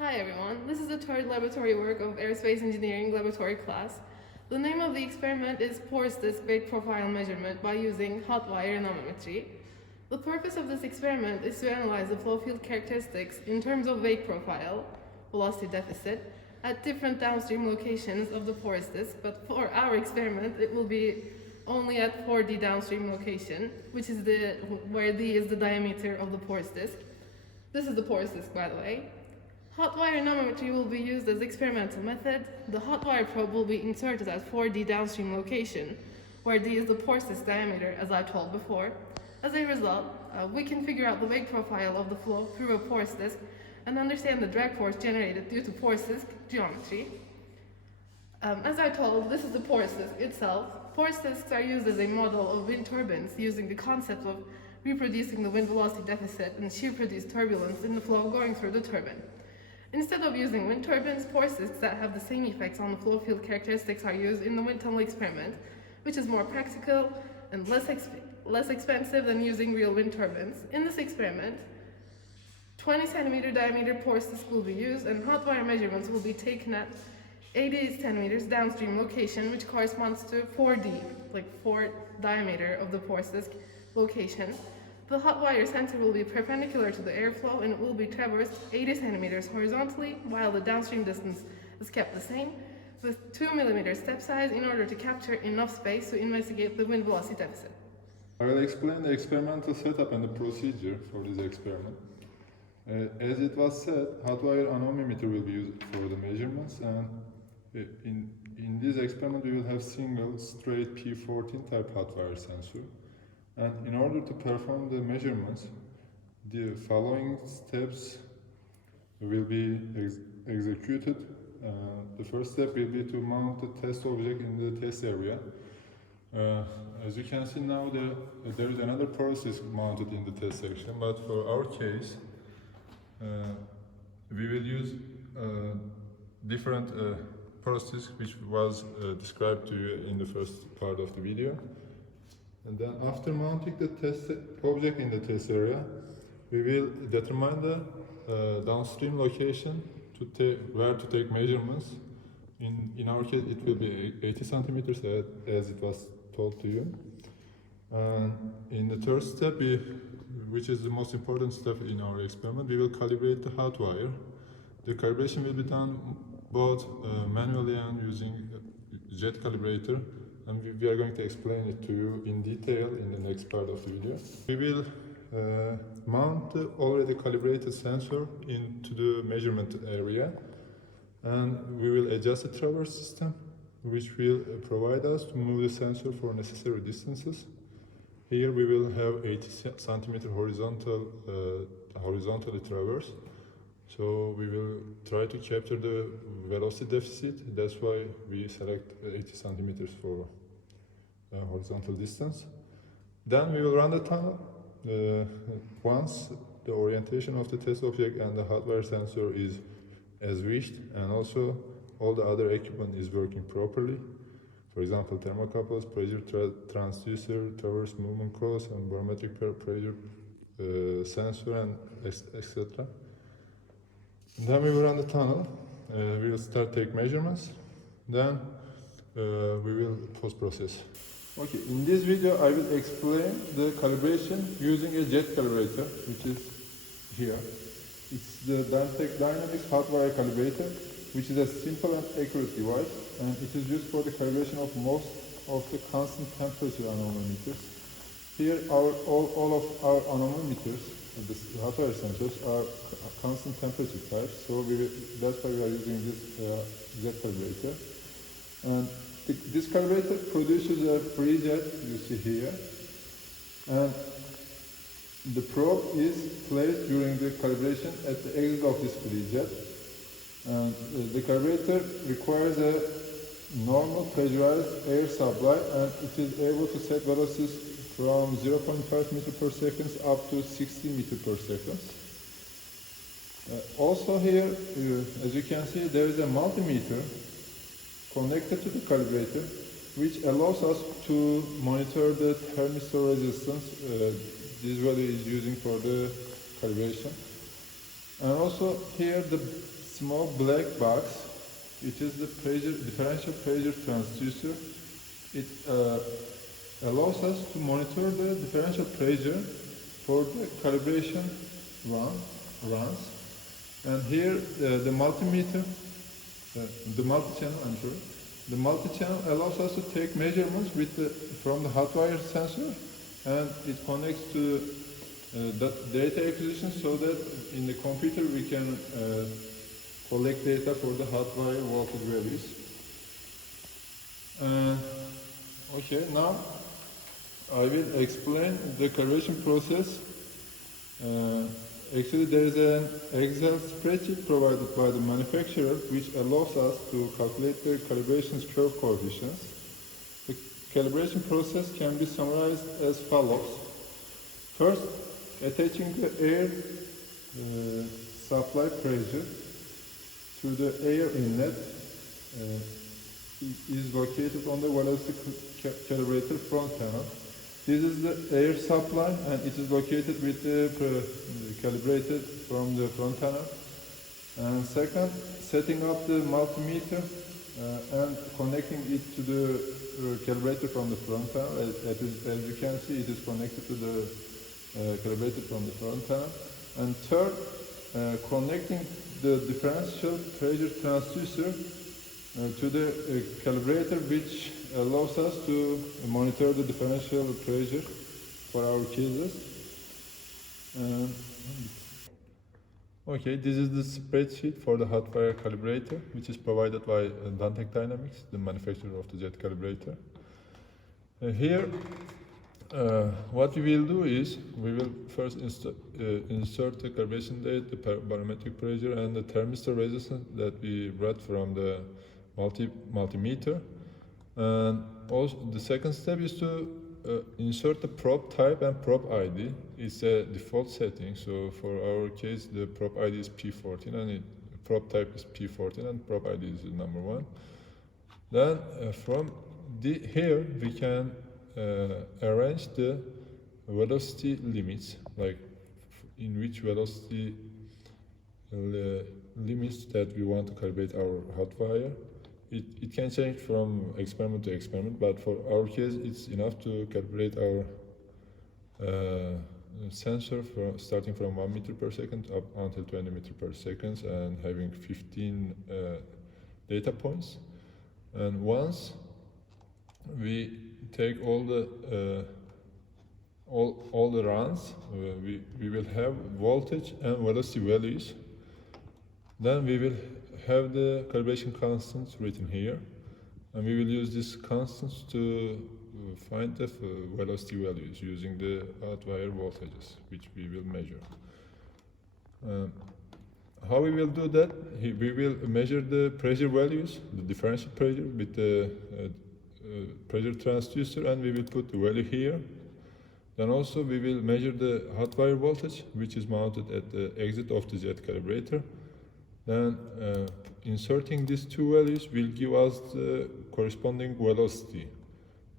Hi everyone, this is the third laboratory work of Aerospace Engineering laboratory class. The name of the experiment is porous disk wake profile measurement by using hot wire anemometry. The purpose of this experiment is to analyze the flow field characteristics in terms of wake profile, velocity deficit, at different downstream locations of the porous disk, but for our experiment it will be only at 4D downstream location, which is where D is the diameter of the porous disk. This is the porous disk, by the way. Hot wire anemometry will be used as experimental method. The hot wire probe will be inserted at 4D downstream location, where D is the porous disk diameter, as I told before. As a result, we can figure out the wake profile of the flow through a porous disk and understand the drag force generated due to porous disk geometry. As I told, this is the porous disk itself. Porous disks are used as a model of wind turbines using the concept of reproducing the wind velocity deficit and shear-produced turbulence in the flow going through the turbine. Instead of using wind turbines, porous disks that have the same effects on the flow field characteristics are used in the wind tunnel experiment, which is more practical and less expensive than using real wind turbines. In this experiment, 20 centimeter diameter porous disk will be used and hot wire measurements will be taken at 80 centimeters downstream location, which corresponds to 4D, like 4 diameter of the porous disk location. The hot wire center will be perpendicular to the airflow and it will be traversed 80 centimeters horizontally, while the downstream distance is kept the same, with 2 millimeter step size in order to capture enough space to investigate the wind velocity deficit. I will explain the experimental setup and the procedure for this experiment. As it was said, hot wire anemometer will be used for the measurements, and in this experiment we will have single straight P14 type hot wire sensor. And in order to perform the measurements, the following steps will be executed. The first step will be to mount the test object in the test area. As you can see now, there is another process mounted in the test section, but for our case, we will use different process which was described to you in the first part of the video. And then after mounting the test object in the test area, we will determine the downstream location where to take measurements. In our case, it will be 80 centimeters as it was told to you. And in the third step, which is the most important step in our experiment, we will calibrate the hot wire. The calibration will be done both manually and using jet calibrator. And we are going to explain it to you in detail in the next part of the video. We will mount the already calibrated sensor into the measurement area, and we will adjust the traverse system, which will provide us to move the sensor for necessary distances. Here we will have 80 centimeter horizontally traverse. So we will try to capture the velocity deficit. That's why we select 80 centimeters for horizontal distance. Then we will run the tunnel. Once the orientation of the test object and the hot wire sensor is as wished, and also all the other equipment is working properly. For example, thermocouples, pressure transducer, traverse movement cross, and barometric pressure sensor, and etc. Then we will run the tunnel, we will start take measurements, then we will post-process. Okay, in this video I will explain the calibration using a jet calibrator, which is here. It's the Dantec Dynamics hot wire calibrator, which is a simple and accurate device, and it is used for the calibration of most of the constant temperature anemometers. Here all of our anemometers, the hot wire sensors, are constant temperature types, so that's why we are using this jet calibrator. And this calibrator produces a free jet, you see here, and the probe is placed during the calibration at the exit of this free jet. And the calibrator requires a normal pressurized air supply, and it is able to set velocities from 0.5 meter per second up to 60 meter per second. Also here, as you can see, there is a multimeter connected to the calibrator, which allows us to monitor the thermistor resistance. This value is using for the calibration. And also here the small black box. It is the differential pressure transducer. It allows us to monitor the differential pressure for the calibration runs. And here the multimeter, the multi-channel, the multi-channel allows us to take measurements from the hot wire sensor, and it connects to that data acquisition so that in the computer we can collect data for the hot wire voltage values. Okay, now I will explain the calibration process. Actually, there is an Excel spreadsheet provided by the manufacturer which allows us to calculate the calibration curve coefficients. The calibration process can be summarized as follows. First, attaching the air supply pressure to the air inlet is located on the velocity calibrator front panel. This is the air supply, and it is located with the calibrated from the front panel. And second, setting up the multimeter and connecting it to the calibrator from the front panel. As you can see, it is connected to the calibrator from the front panel. And third, connecting the differential pressure transducer to the calibrator, which allows us to monitor the differential pressure for our cases. Okay, this is the spreadsheet for the hot wire calibrator, which is provided by Dantec Dynamics, the manufacturer of the jet calibrator. Here, what we will do is, we will first insert the calibration date, the barometric pressure, and the thermistor resistance that we brought from the multimeter. And also the second step is to insert the probe type and probe ID. It's a default setting, so for our case the probe ID is P14 and probe type is P14 and probe ID is number 1. Then from here we can arrange the velocity limits, like in which velocity limits that we want to calibrate our hot wire. It can change from experiment to experiment, but for our case it's enough to calibrate our sensor starting from 1 meter per second up until 20 meter per second and having 15 data points. And once we take all the runs, we will have voltage and velocity values. Then we will have the calibration constants written here, and we will use these constants to find the velocity values using the hot wire voltages, which we will measure. How we will do that? We will measure the pressure values, the differential pressure with the pressure transducer, and we will put the value here. Then also we will measure the hot wire voltage, which is mounted at the exit of the jet calibrator. Then inserting these two values will give us the corresponding velocity.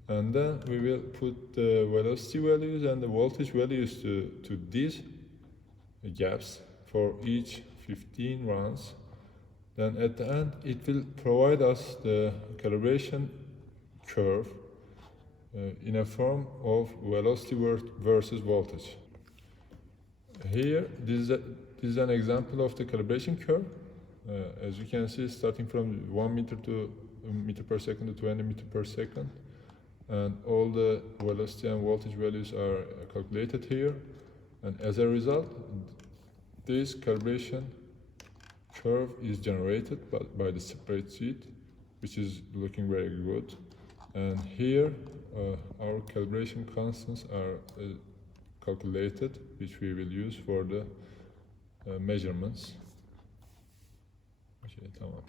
And then we will put the velocity values and the voltage values to these gaps for each 15 runs. Then at the end, it will provide us the calibration curve in a form of velocity versus voltage. Here, this is an example of the calibration curve. As you can see, starting from 1 meter per second to 20 meter per second. And all the velocity and voltage values are calculated here. And as a result, this calibration curve is generated by the spreadsheet, which is looking very good. And here, our calibration constants are calculated, which we will use for the measurements. Okay, tamam.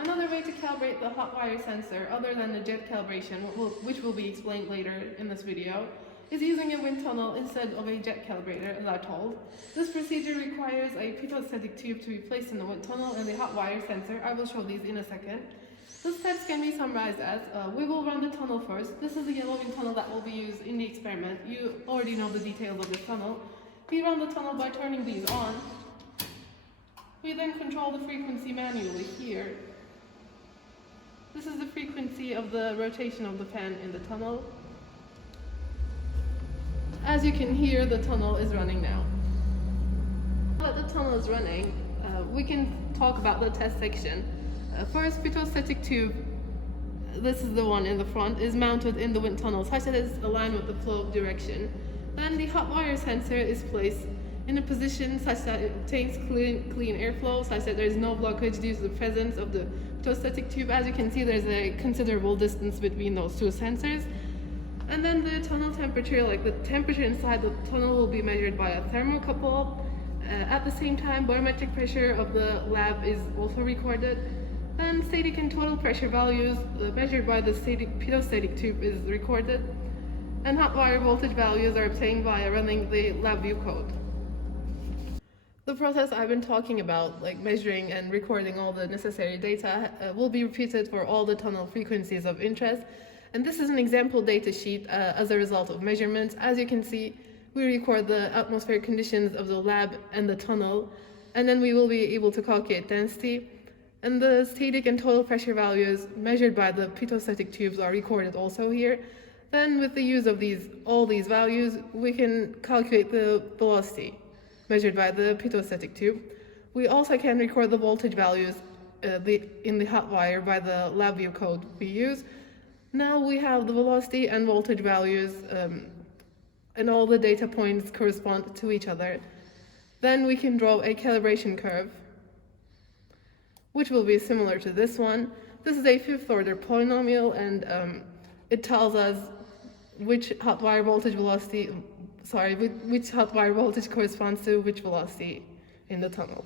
Another way to calibrate the hot wire sensor, other than the jet calibration, which will be explained later in this video, is using a wind tunnel instead of a jet calibrator, as I told. This procedure requires a pitot-static tube to be placed in the wind tunnel and the hot wire sensor. I will show these in a second. The steps can be summarized as, we will run the tunnel first. This is the yellow wind tunnel that will be used in the experiment. You already know the details of this tunnel. We run the tunnel by turning these on. We then control the frequency manually here. This is the frequency of the rotation of the fan in the tunnel. As you can hear, the tunnel is running now. Now that the tunnel is running, we can talk about the test section. First, pitot-static tube, this is the one in the front, is mounted in the wind tunnel such that it is aligned with the flow direction. Then the hot wire sensor is placed in a position such that it obtains clean airflow, such that there is no blockage due to the presence of the pitot-static tube. As you can see, there's a considerable distance between those two sensors. And then the tunnel temperature, like the temperature inside the tunnel, will be measured by a thermocouple. At the same time, barometric pressure of the lab is also recorded. Then static and total pressure values measured by the pitot-static tube is recorded. And hot wire voltage values are obtained by running the LabVIEW code. The process I've been talking about, like measuring and recording all the necessary data, will be repeated for all the tunnel frequencies of interest. And this is an example data sheet as a result of measurements. As you can see, we record the atmospheric conditions of the lab and the tunnel, and then we will be able to calculate density. And the static and total pressure values measured by the pitot-static tubes are recorded also here. Then with the use of all these values, we can calculate the velocity measured by the pitot-static tube. We also can record the voltage values in the hot wire by the LabVIEW code we use. Now we have the velocity and voltage values and all the data points correspond to each other. Then we can draw a calibration curve, which will be similar to this one. This is a fifth order polynomial, and it tells us which hot wire voltage corresponds to which velocity in the tunnel.